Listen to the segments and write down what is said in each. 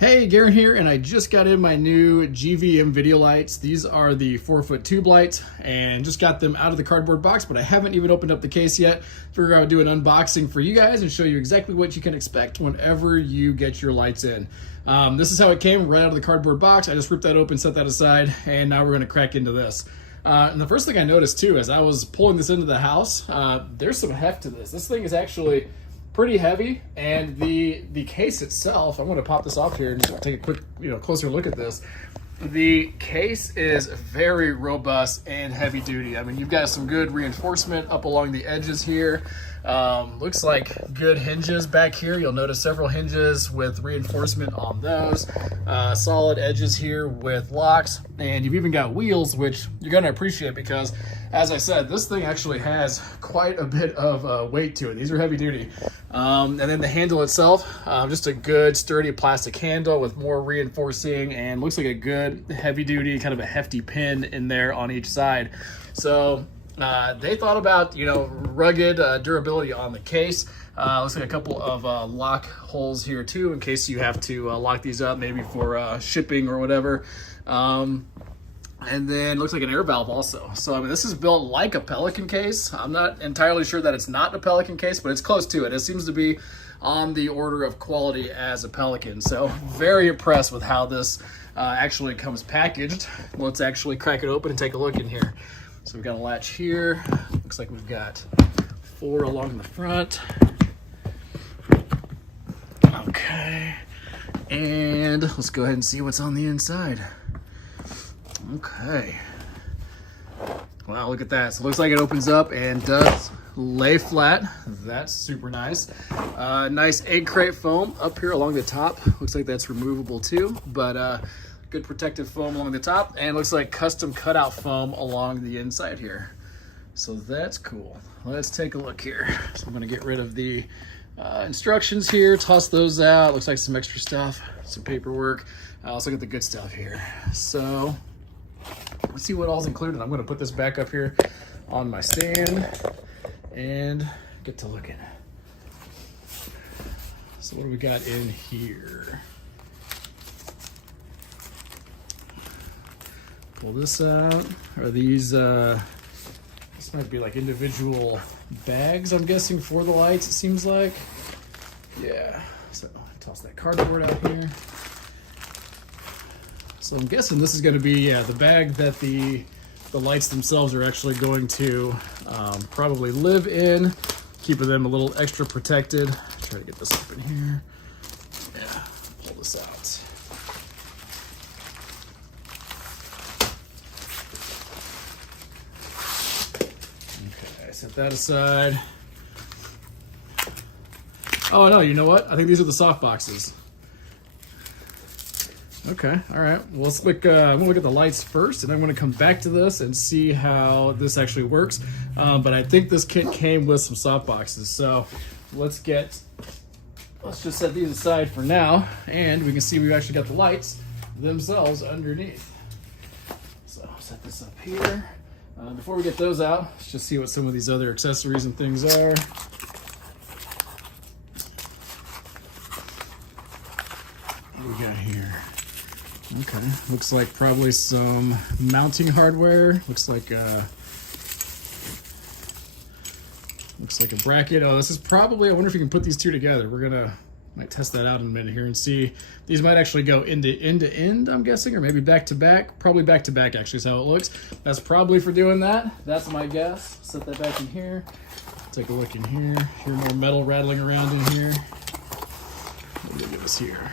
Hey, Garen here, and I just got in my new GVM video lights. These are the 4-foot tube lights, and just got them out of the cardboard box, but I haven't even opened up the case yet. Figure I would do an unboxing for you guys and show you exactly what you can expect whenever you get your lights in. This is how it came right out of the cardboard box. I just ripped that open, set that aside, and now we're gonna crack into this. And the first thing I noticed too, as I was pulling this into the house, there's some heft to this. This thing is actually pretty heavy, and the case itself, I'm going to pop this off here and just take a quick closer look at this. The case is very robust and heavy duty. I mean, you've got some good reinforcement up along the edges here. Looks like good hinges back here. You'll notice several hinges with reinforcement on those. Solid edges here with locks, and you've even got wheels, which you're going to appreciate because, as I said, this thing actually has quite a bit of weight to it. These are heavy duty. And then the handle itself, just a good sturdy plastic handle with more reinforcing, and looks like a good heavy duty, kind of a hefty pin in there on each side. So they thought about, rugged durability on the case. Looks like a couple of lock holes here too, in case you have to lock these up, maybe for shipping or whatever. And then looks like an air valve also. So, I mean, this is built like a Pelican case. I'm not entirely sure that it's not a Pelican case, but it's close to it. It seems to be on the order of quality as a Pelican. So, very impressed with how this actually comes packaged. Let's actually crack it open and take a look in here. So, we've got a latch here. Looks like we've got 4 along the front. Okay. And let's go ahead and see what's on the inside. Okay. Wow, look at that. So it looks like it opens up and does lay flat. That's super nice. Nice egg crate foam up here along the top. Looks like that's removable too, but good protective foam along the top, and looks like custom cutout foam along the inside here. So that's cool. Let's take a look here. So I'm gonna get rid of the instructions here, toss those out. Looks like some extra stuff, some paperwork. Let's look at the good stuff here. So let's see what all's included. I'm going to put this back up here on my stand and get to looking. So what do we got in here? Pull this out. Are these, this might be like individual bags, I'm guessing, for the lights, it seems like. Yeah, so toss that cardboard out here. So I'm guessing this is going to be the bag that the lights themselves are actually going to probably live in, keeping them a little extra protected. Try to get this up in here. Yeah, pull this out. Okay, set that aside. Oh no, you know what? I think these are the soft boxes. Okay, all right. Well, let's look. I'm gonna look at the lights first, and I'm gonna come back to this and see how this actually works. But I think this kit came with some soft boxes, so let's just set these aside for now, and we can see we've actually got the lights themselves underneath. So I'll set this up here. Before we get those out, let's just see what some of these other accessories and things are. What do we got here? Okay, looks like probably some mounting hardware. Looks like a bracket. Oh, this is probably, I wonder if you can put these two together. Might test that out in a minute here and see. These might actually go end to end, I'm guessing, or maybe back to back. Probably back to back actually is how it looks. That's probably for doing that. That's my guess. Set that back in here. Take a look in here. Hear more metal rattling around in here. What do we give us here?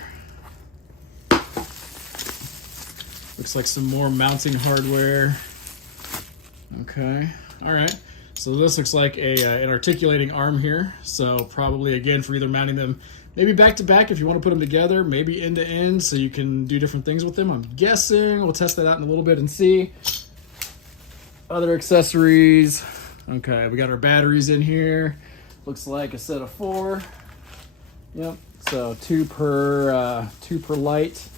Looks like some more mounting hardware. Okay, all right. So this looks like an articulating arm here. So probably, again, for either mounting them maybe back to back if you want to put them together, maybe end to end so you can do different things with them, I'm guessing. We'll test that out in a little bit and see. Other accessories. Okay, we got our batteries in here. Looks like a set of 4. Yep, so 2 per light.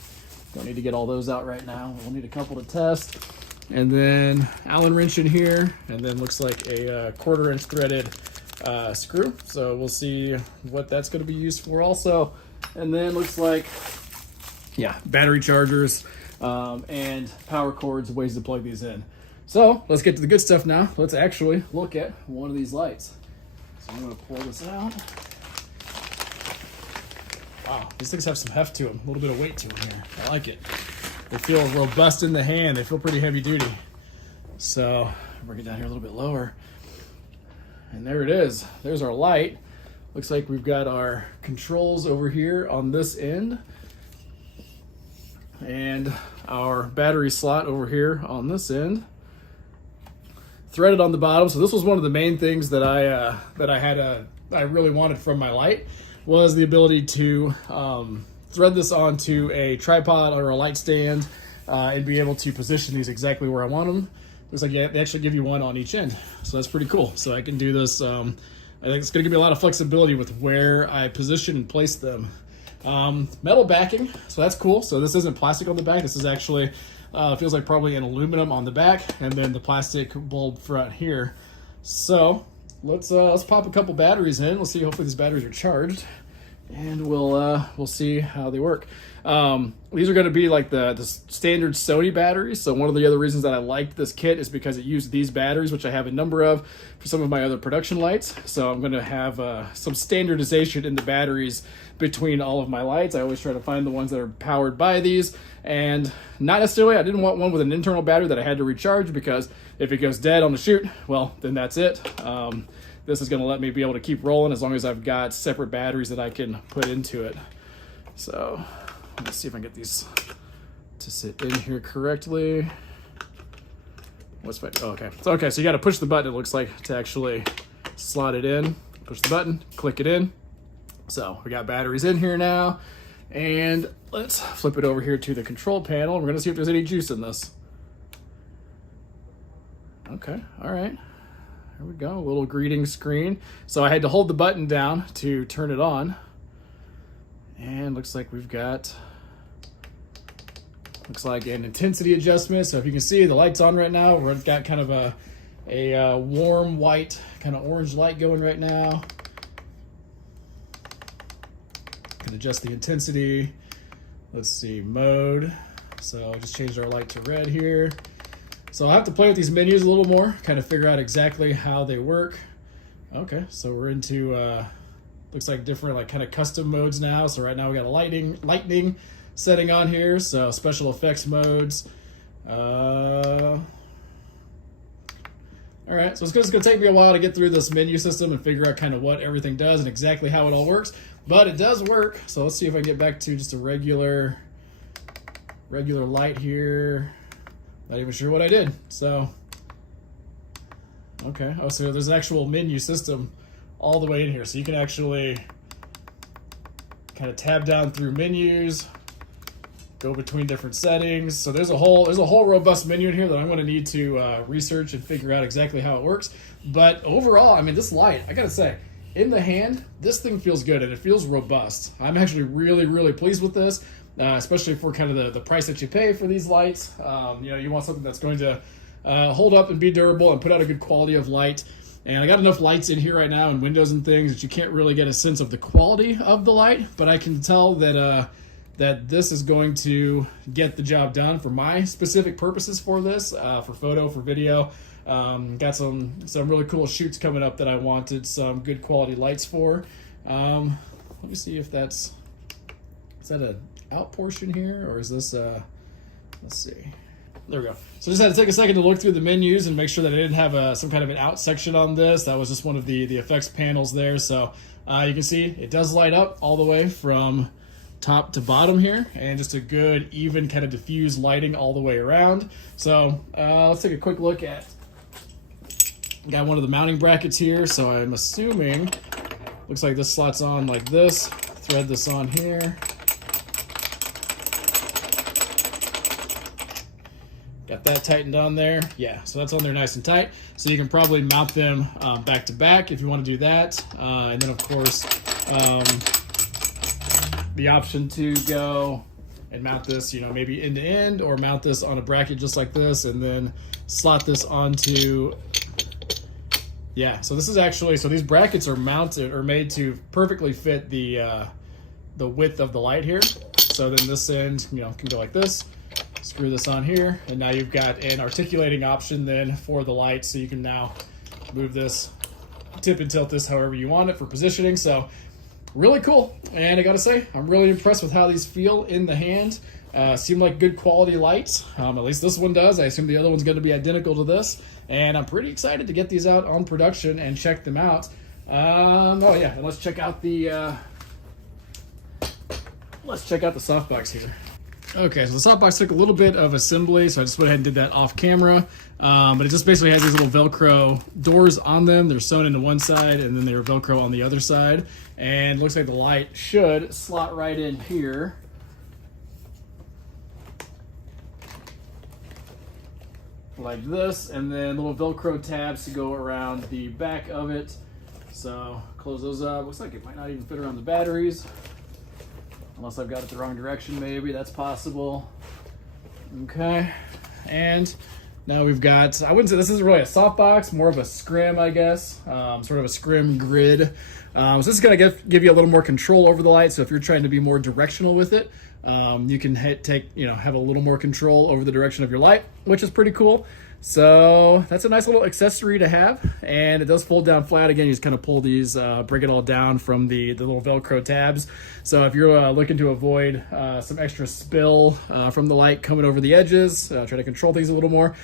Don't need to get all those out right now. We'll need a couple to test. And then Allen wrench in here, and then looks like a 1/4 inch threaded screw. So we'll see what that's going to be used for also. And then looks like yeah, battery chargers, and power cords, ways to plug these in. So let's get to the good stuff now. Let's actually look at one of these lights. So I'm gonna pull this out. Wow, these things have some heft to them, a little bit of weight to them here. I like it. They feel robust in the hand. They feel pretty heavy duty. So bring it down here a little bit lower. And there it is. There's our light. Looks like we've got our controls over here on this end, and our battery slot over here on this end, threaded on the bottom. So this was one of the main things that I really wanted from my light, was the ability to thread this onto a tripod or a light stand, and be able to position these exactly where I want them. Looks like they actually give you one on each end, so that's pretty cool. So I can do this. I think it's going to give me a lot of flexibility with where I position and place them. Metal backing, so that's cool. So this isn't plastic on the back. This is actually feels like probably an aluminum on the back, and then the plastic bulb front here. So let's pop a couple batteries in. Let's see. Hopefully these batteries are charged, and we'll see how they work. These are going to be like the standard Sony batteries. So one of the other reasons that I liked this kit is because it used these batteries, which I have a number of for some of my other production lights. So I'm going to have some standardization in the batteries between all of my lights. I always try to find the ones that are powered by these, and not necessarily, I didn't want one with an internal battery that I had to recharge, because if it goes dead on the shoot, well, then that's it. This is going to let me be able to keep rolling as long as I've got separate batteries that I can put into it. So let's see if I can get these to sit in here correctly. What's my, oh, okay. So, okay, so you got to push the button, it looks like, to actually slot it in. Push the button, click it in. So we got batteries in here now, and let's flip it over here to the control panel. We're going to see if there's any juice in this. Okay, all right. There we go, a little greeting screen. So I had to hold the button down to turn it on. And looks like we've got, looks like an intensity adjustment. So if you can see, the light's on right now. We've got kind of a warm white, kind of orange light going right now. Can adjust the intensity. Let's see, mode. So I just changed our light to red here. So I'll have to play with these menus a little more, kind of figure out exactly how they work. Okay, so we're into, looks like different like kind of custom modes now. So right now we got a lightning setting on here. So special effects modes. All right, so it's gonna take me a while to get through this menu system and figure out kind of what everything does and exactly how it all works, but it does work. So let's see if I can get back to just a regular light here. Not even sure what I did. So, okay. Oh, so there's an actual menu system all the way in here. So you can actually kind of tab down through menus, go between different settings. So there's a whole robust menu in here that I'm going to need to research and figure out exactly how it works. But overall, I mean, this light, I got to say, in the hand, this thing feels good and it feels robust. I'm actually really, really pleased with this. Especially for kind of the price that you pay for these lights. You know, you want something that's going to hold up and be durable and put out a good quality of light. And I got enough lights in here right now and windows and things that you can't really get a sense of the quality of the light, but I can tell that that this is going to get the job done for my specific purposes for this, for photo, for video. Got some really cool shoots coming up that I wanted some good quality lights for. Let me see if is that a out portion here, or is this let's see, there we go. So just had to take a second to look through the menus and make sure that I didn't have some kind of an out section on this. That was just one of the effects panels there. So you can see it does light up all the way from top to bottom here, and just a good even kind of diffuse lighting all the way around. So let's take a quick look at, got one of the mounting brackets here. So I'm assuming, looks like this slots on like this, thread this on here. Got that tightened on there. Yeah, so that's on there nice and tight. So you can probably mount them back to back if you want to do that. And then of course, the option to go and mount this, you know, maybe end to end, or mount this on a bracket just like this and then slot this onto, yeah. So this is actually, so these brackets are mounted or made to perfectly fit the width of the light here. So then this end, you know, can go like this. Screw this on here, and now you've got an articulating option then for the light, so you can now move this, tip and tilt this however you want it for positioning. So really cool, and I gotta say, I'm really impressed with how these feel in the hand. Seem like good quality lights, at least this one does. I assume the other one's going to be identical to this, and I'm pretty excited to get these out on production and check them out. Oh yeah, and let's check out the softbox here. Okay, so the softbox took a little bit of assembly, so I just went ahead and did that off camera. But it just basically has these little Velcro doors on them. They're sewn into one side, and then they're Velcro on the other side. And it looks like the light should slot right in here. Like this, and then little Velcro tabs to go around the back of it. So close those up. Looks like it might not even fit around the batteries. Unless I've got it the wrong direction, maybe. That's possible. Okay. And now we've got, I wouldn't say this isn't really a softbox, more of a scrim, I guess. Sort of a scrim grid. So this is going to give you a little more control over the light. So if you're trying to be more directional with it, you can have a little more control over the direction of your light, which is pretty cool. So that's a nice little accessory to have, and it does fold down flat. Again, you just kind of pull these, bring it all down from the little Velcro tabs. So if you're looking to avoid some extra spill from the light coming over the edges, try to control things a little more,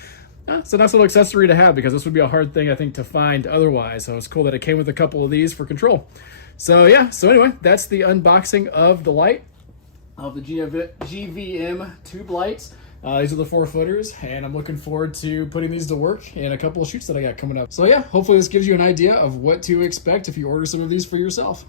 it's a nice little accessory to have, because this would be a hard thing, I think, to find otherwise. So it's cool that it came with a couple of these for control. So yeah, so anyway, that's the unboxing of the light, of the GVM tube lights. These are the 4-footers, and I'm looking forward to putting these to work in a couple of shoots that I got coming up. So yeah, hopefully this gives you an idea of what to expect if you order some of these for yourself.